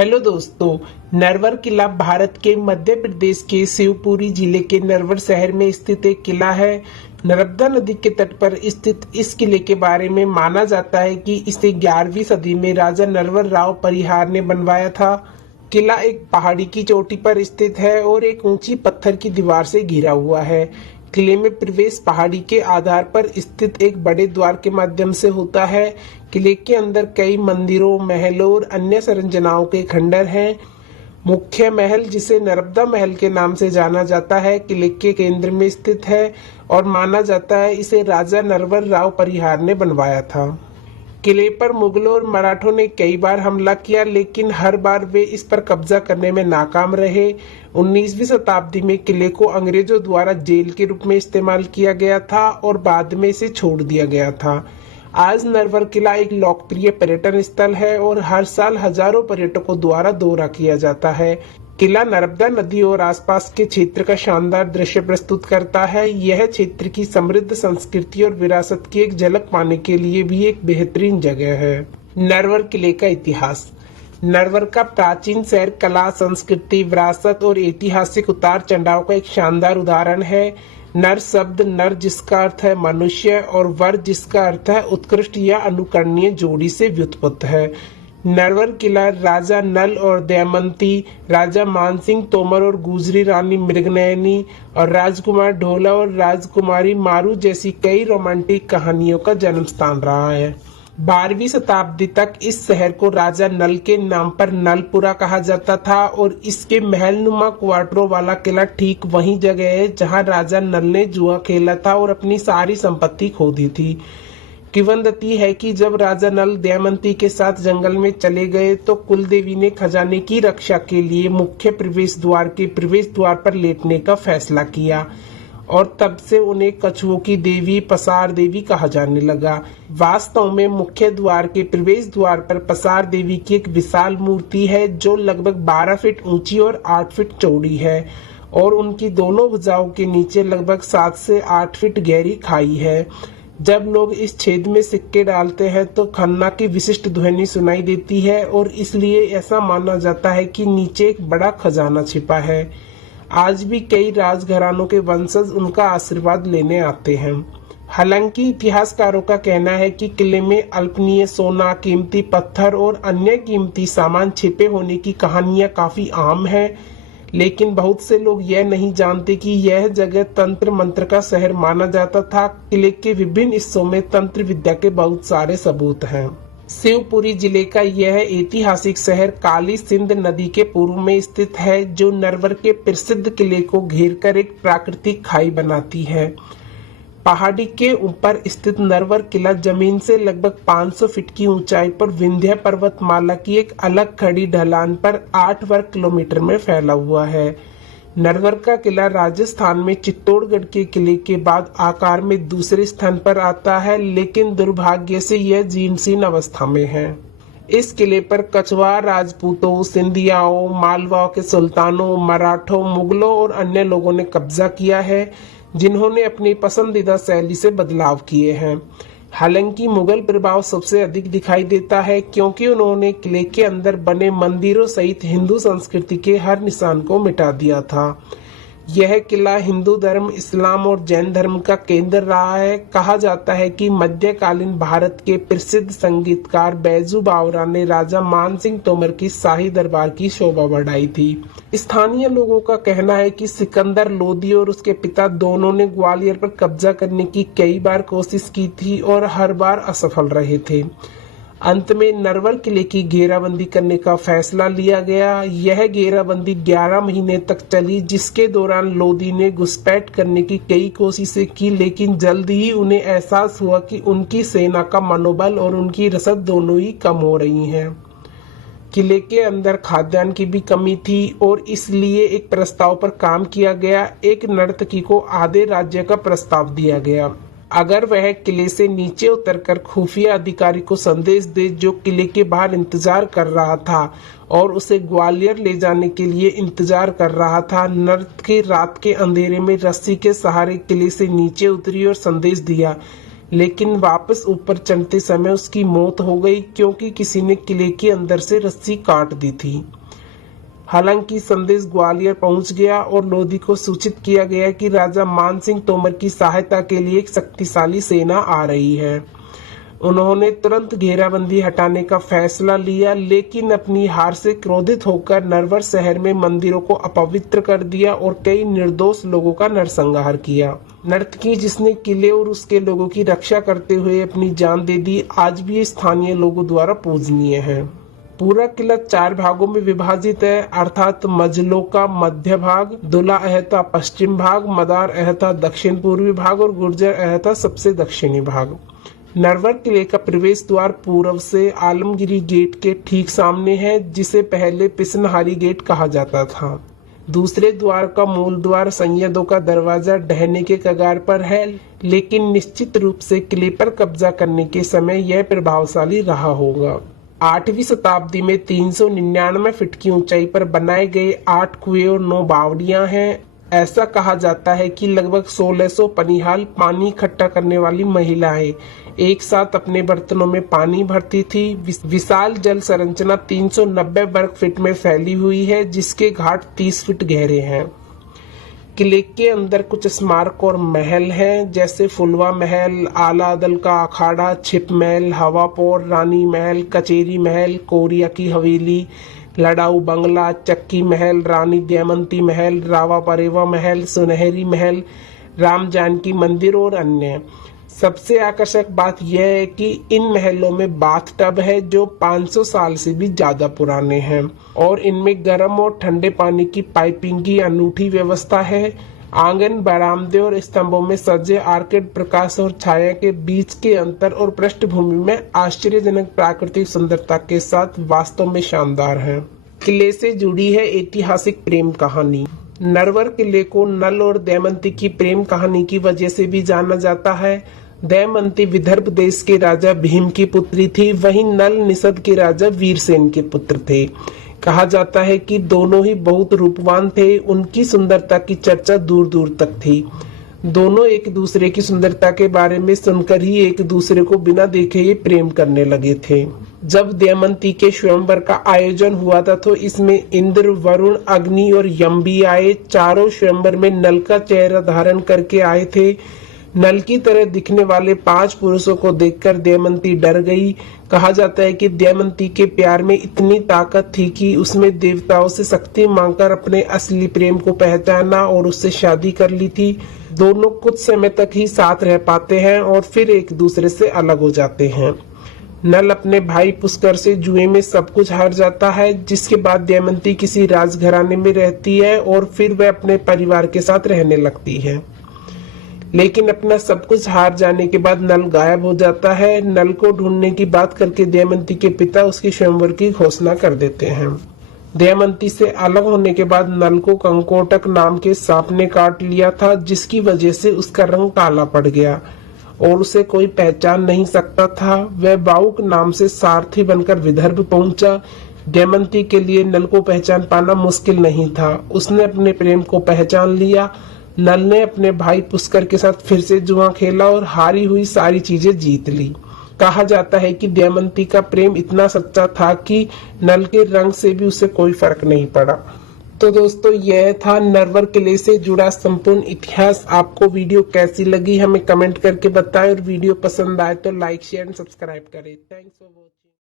Hello दोस्तों, नरवर किला भारत के मध्य प्रदेश के शिवपुरी जिले के नरवर शहर में स्थित एक किला है। नर्मदा नदी के तट पर स्थित इस किले के बारे में माना जाता है कि इसे 11वीं सदी में राजा नरवर राव परिहार ने बनवाया था। किला एक पहाड़ी की चोटी पर स्थित है और एक ऊंची पत्थर की दीवार से घिरा हुआ है। किले में प्रवेश पहाड़ी के आधार पर स्थित एक बड़े द्वार के माध्यम से होता है। किले के अंदर कई मंदिरों, महलों और अन्य संरचनाओं के खंडर हैं। मुख्य महल, जिसे नर्मदा महल के नाम से जाना जाता है, किले के केंद्र में स्थित है और माना जाता है इसे राजा नरवर राव परिहार ने बनवाया था। किले पर मुगलों और मराठों ने कई बार हमला किया, लेकिन हर बार वे इस पर कब्जा करने में नाकाम रहे। 19वीं शताब्दी में किले को अंग्रेजों द्वारा जेल के रूप में इस्तेमाल किया गया था और बाद में इसे छोड़ दिया गया था। आज नरवर किला एक लोकप्रिय पर्यटन स्थल है और हर साल हजारों पर्यटकों द्वारा दौरा किया जाता है। किला नर्मदा नदी और आसपास के क्षेत्र का शानदार दृश्य प्रस्तुत करता है। यह क्षेत्र की समृद्ध संस्कृति और विरासत की एक झलक पाने के लिए भी एक बेहतरीन जगह है। नरवर किले का इतिहास। नरवर का प्राचीन शहर कला, संस्कृति, विरासत और ऐतिहासिक उतार चढ़ाव का एक शानदार उदाहरण है। नर शब्द नर, जिसका अर्थ है मनुष्य, और वर, जिसका अर्थ है उत्कृष्ट या अनुकरणीय जोड़ी से व्युत्पन्न है। नरवर किला राजा नल और दमयंती, राजा मानसिंह तोमर और गुजरी रानी मृगनयनी और राजकुमार ढोला और राजकुमारी मारू जैसी कई रोमांटिक कहानियों का जन्म स्थान रहा है। 12वीं शताब्दी तक इस शहर को राजा नल के नाम पर नलपुरा कहा जाता था और इसके महलनुमा क्वार्टरों वाला किला ठीक वही जगह है जहां राजा नल ने जुआ खेला था और अपनी सारी संपत्ति खो दी थी। किंवदंती है कि जब राजा नल दमयंती के साथ जंगल में चले गए तो कुलदेवी ने खजाने की रक्षा के लिए मुख्य प्रवेश द्वार के प्रवेश द्वार पर लेटने का फैसला किया और तब से उन्हें कछुओं की देवी, पसार देवी कहा जाने लगा। वास्तव में मुख्य द्वार के प्रवेश द्वार पर पसार देवी की एक विशाल मूर्ति है जो लगभग 12 फीट ऊंची और 8 फीट चौड़ी है और उनकी दोनों भुजाओं के नीचे लगभग 7 से 8 फीट गहरी खाई है। जब लोग इस छेद में सिक्के डालते हैं तो खन्ना की विशिष्ट ध्वनि सुनाई देती है और इसलिए ऐसा माना जाता है कि नीचे एक बड़ा खजाना छिपा है। आज भी कई राजघरानों के वंशज उनका आशीर्वाद लेने आते हैं। हालांकि इतिहासकारों का कहना है कि किले में अल्पनीय सोना, कीमती पत्थर और अन्य कीमती सामान छिपे होने की कहानियां काफी आम है, लेकिन बहुत से लोग यह नहीं जानते कि यह जगह तंत्र मंत्र का शहर माना जाता था। किले के विभिन्न हिस्सों में तंत्र विद्या के बहुत सारे सबूत हैं। शिवपुरी जिले का यह ऐतिहासिक शहर काली सिंध नदी के पूर्व में स्थित है, जो नरवर के प्रसिद्ध किले को घेरकर एक प्राकृतिक खाई बनाती है। पहाड़ी के ऊपर स्थित नरवर किला जमीन से लगभग 500 फीट की ऊंचाई पर विंध्य पर्वतमाला की एक अलग खड़ी ढलान पर 8 वर्ग किलोमीटर में फैला हुआ है। नरवर का किला राजस्थान में चित्तौड़गढ़ के किले के बाद आकार में दूसरे स्थान पर आता है, लेकिन दुर्भाग्य से यह जीर्णशीर्ण अवस्था में है। इस किले पर कछवाहा राजपूतों, सिंधियाओं, मालवा के सुल्तानों, मराठों, मुगलों और अन्य लोगों ने कब्जा किया है, जिन्होंने अपनी पसंदीदा शैली से बदलाव किए हैं। हालांकि मुगल प्रभाव सबसे अधिक दिखाई देता है क्योंकि उन्होंने किले के अंदर बने मंदिरों सहित हिंदू संस्कृति के हर निशान को मिटा दिया था। यह किला हिंदू धर्म, इस्लाम और जैन धर्म का केंद्र रहा है। कहा जाता है कि मध्यकालीन भारत के प्रसिद्ध संगीतकार बैजू बावरा ने राजा मानसिंह तोमर की शाही दरबार की शोभा बढ़ाई थी। स्थानीय लोगों का कहना है कि सिकंदर लोदी और उसके पिता दोनों ने ग्वालियर पर कब्जा करने की कई बार कोशिश की थी और हर बार असफल रहे थे। अंत में नरवर किले की घेराबंदी करने का फैसला लिया गया। यह घेराबंदी 11 महीने तक चली, जिसके दौरान लोदी ने घुसपैठ करने की कई कोशिशें की, लेकिन जल्द ही उन्हें एहसास हुआ कि उनकी सेना का मनोबल और उनकी रसद दोनों ही कम हो रही हैं। किले के अंदर खाद्यान्न की भी कमी थी और इसलिए एक प्रस्ताव पर काम किया गया। एक नर्तकी को आधे राज्य का प्रस्ताव दिया गया। अगर वह किले से नीचे उतरकर खुफिया अधिकारी को संदेश दे जो किले के बाहर इंतजार कर रहा था और उसे ग्वालियर ले जाने के लिए इंतजार कर रहा था। नर्तकी रात के अंधेरे में रस्सी के सहारे किले से नीचे उतरी और संदेश दिया लेकिन वापस ऊपर चढ़ते समय उसकी मौत हो गई क्योंकि किसी ने किले के अंदर से रस्सी काट दी थी। हालांकि संदेश ग्वालियर पहुंच गया और लोधी को सूचित किया गया कि राजा मान सिंह तोमर की सहायता के लिए एक शक्तिशाली सेना आ रही है। उन्होंने तुरंत घेराबंदी हटाने का फैसला लिया, लेकिन अपनी हार से क्रोधित होकर नरवर शहर में मंदिरों को अपवित्र कर दिया और कई निर्दोष लोगों का नरसंहार किया। नर्तकी जिसने किले और उसके लोगों की रक्षा करते हुए अपनी जान दे दी, आज भी स्थानीय लोगों द्वारा पूजनीय है। पूरा किला 4 भागों में विभाजित है, अर्थात मजलों का मध्य भाग, दुला अहता पश्चिम भाग, मदार अहता दक्षिण पूर्वी भाग और गुर्जर अहता सबसे दक्षिणी भाग। नरवर किले का प्रवेश द्वार पूर्व से आलमगिरी गेट के ठीक सामने है, जिसे पहले पिसनहारी गेट कहा जाता था। दूसरे द्वार का मूल द्वार सैयदों का दरवाजा डहने के कगार पर है, लेकिन निश्चित रूप से किले पर कब्जा करने के समय यह प्रभावशाली रहा होगा। 8वीं शताब्दी में 399 फीट की ऊंचाई पर बनाए गए 8 कुएं और 9 बावड़ियां हैं। ऐसा कहा जाता है कि लगभग 1600 पनिहाल पानी इकट्ठा करने वाली महिलाएं एक साथ अपने बर्तनों में पानी भरती थी। विशाल जल संरचना 390 वर्ग फीट में फैली हुई है, जिसके घाट 30 फीट गहरे हैं। किले के अंदर कुछ स्मारक और महल हैं, जैसे फुलवा महल, आला दल का अखाड़ा, छिप महल, हवापोर, रानी महल, कचेरी महल, कोरिया की हवेली, लड़ाऊ बंगला, चक्की महल, रानी दमयंती महल, रावा परेवा महल, सुनहरी महल, राम जानकी मंदिर और अन्य। सबसे आकर्षक बात यह है कि इन महलों में बाथ टब है जो 500 साल से भी ज्यादा पुराने हैं और इनमें गर्म और ठंडे पानी की पाइपिंग की अनूठी व्यवस्था है। आंगन, बरामदे और स्तंभों में सजे आर्केड प्रकाश और छाया के बीच के अंतर और पृष्ठभूमि में आश्चर्यजनक प्राकृतिक सुंदरता के साथ वास्तव में शानदार है। किले से जुड़ी है ऐतिहासिक प्रेम कहानी। नरवर किले को नल और दमयंती की प्रेम कहानी की वजह से भी जाना जाता है। दमयंती विदर्भ देश के राजा भीम की पुत्री थी, वहीं नल निषद के राजा वीरसेन के पुत्र थे। कहा जाता है कि दोनों ही बहुत रूपवान थे। उनकी सुंदरता की चर्चा दूर दूर तक थी। दोनों एक दूसरे की सुंदरता के बारे में सुनकर ही एक दूसरे को बिना देखे ही प्रेम करने लगे थे। जब दमयंती के स्वयंवर का आयोजन हुआ था तो इसमें इंद्र, वरुण, अग्नि और यम भी आए। चारों स्वयंवर में नल का चेहरा धारण करके आए थे। नल की तरह दिखने वाले 5 पुरुषों को देखकर दमयंती डर गई। कहा जाता है कि दमयंती के प्यार में इतनी ताकत थी कि उसने देवताओं से शक्ति मांगकर अपने असली प्रेम को पहचाना और उससे शादी कर ली थी। दोनों कुछ समय तक ही साथ रह पाते हैं और फिर एक दूसरे से अलग हो जाते हैं। नल अपने भाई पुष्कर से जुए में सब कुछ हार जाता है, जिसके बाद दमयंती किसी राजघराने में रहती है और फिर वह अपने परिवार के साथ रहने लगती है। लेकिन अपना सब कुछ हार जाने के बाद नल गायब हो जाता है। नल को ढूंढने की बात करके दमयंती के पिता उसके स्वयंवर की घोषणा कर देते हैं। दमयंती से अलग होने के बाद नल को कंकोटक नाम के सांप ने काट लिया था, जिसकी वजह से उसका रंग काला पड़ गया और उसे कोई पहचान नहीं सकता था। वह बाउक नाम से सारथी बनकर विदर्भ पहुंचा। दमयंती के लिए नल को पहचान पाना मुश्किल नहीं था। उसने अपने प्रेम को पहचान लिया। नल ने अपने भाई पुष्कर के साथ फिर से जुआ खेला और हारी हुई सारी चीजें जीत ली। कहा जाता है कि दमयंती का प्रेम इतना सच्चा था कि नल के रंग से भी उसे कोई फर्क नहीं पड़ा। तो दोस्तों, यह था नरवर किले से जुड़ा संपूर्ण इतिहास। आपको वीडियो कैसी लगी हमें कमेंट करके बताएं और वीडियो पसंद आए तो लाइक, शेयर एंड सब्सक्राइब करें। Thanks for